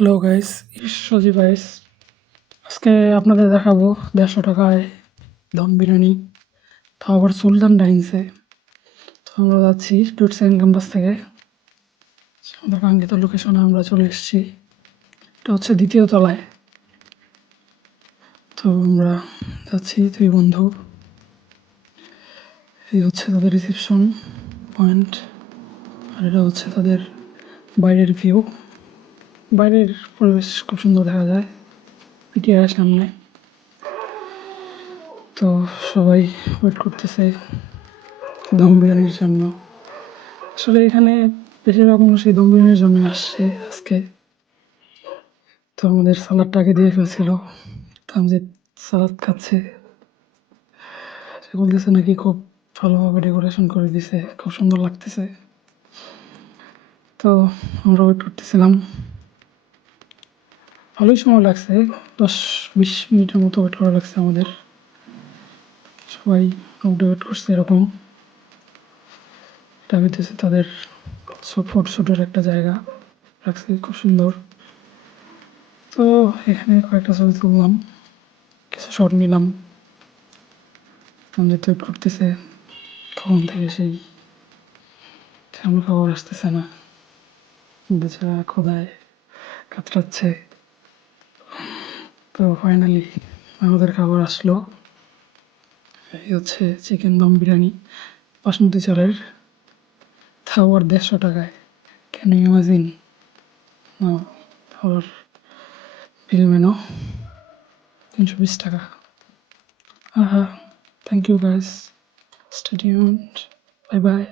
Hello guys Saji guys আজকে আপনাদের দেখাবো দেড়শো টাকায় দম বিরিয়ানি। তাও আবার সুলতান ডাইন্সে। তো আমরা যাচ্ছি টুট সেকেন্ড ক্যাম্পাস থেকে। আমাদের কাঙ্ক্ষিত লোকেশনে আমরা চলে এসেছি। এটা হচ্ছে দ্বিতীয় তলায়। তো আমরা যাচ্ছি দুই বন্ধু। এই হচ্ছে তাদের রিসেপশন পয়েন্ট আর এটা হচ্ছে তাদের বাইরের ভিউ বাইরের পরিবেশ খুব সুন্দর দেখা যায় পিটিআর সামনে। তো সবাই ওয়েট করতেছে দম বিরিয়ানির জন্য। আসলে এখানে বেশিরভাগ মানুষই দম বিরিয়ানির জন্য আসছে আজকে। তো আমাদের সালাডটাকে দিয়ে ফেলছিল তামজিৎ সালাদ খাচ্ছে। সে বলতেছে নাকি খুব ভালোভাবে ডেকোরেশন করে দিছে, খুব সুন্দর লাগতেছে। তো আমরা ওয়েট করতেছিলাম। ভালোই সময় লাগছে, দশ বিশ মিনিটের মতো ওয়েট করা লাগছে আমাদের। সবাই ওয়েট করছে এরকম। এটা হইতেছে তাদের ফটোশ্যুটের একটা জায়গা। রাখছে, খুব সুন্দর। তো এখানে কয়েকটা ছবি তুললাম, কিছু শট নিলাম। আমাদের ওয়েট করতেছে, কখন থেকে সেই তেমন খবর আসতেছে না। বেচারা খোদায় কাতরাচ্ছে। তো ফাইনালি আমাদের খাবার আসলো। এই হচ্ছে চিকেন দম বিরিয়ানি বাসমতি চালের তাও আর দেড়শো টাকায়। ক্যান ইউ ইমাজিন আর বিল মেনো তিনশো বিশ টাকা। আহা thank you guys stadium bye bye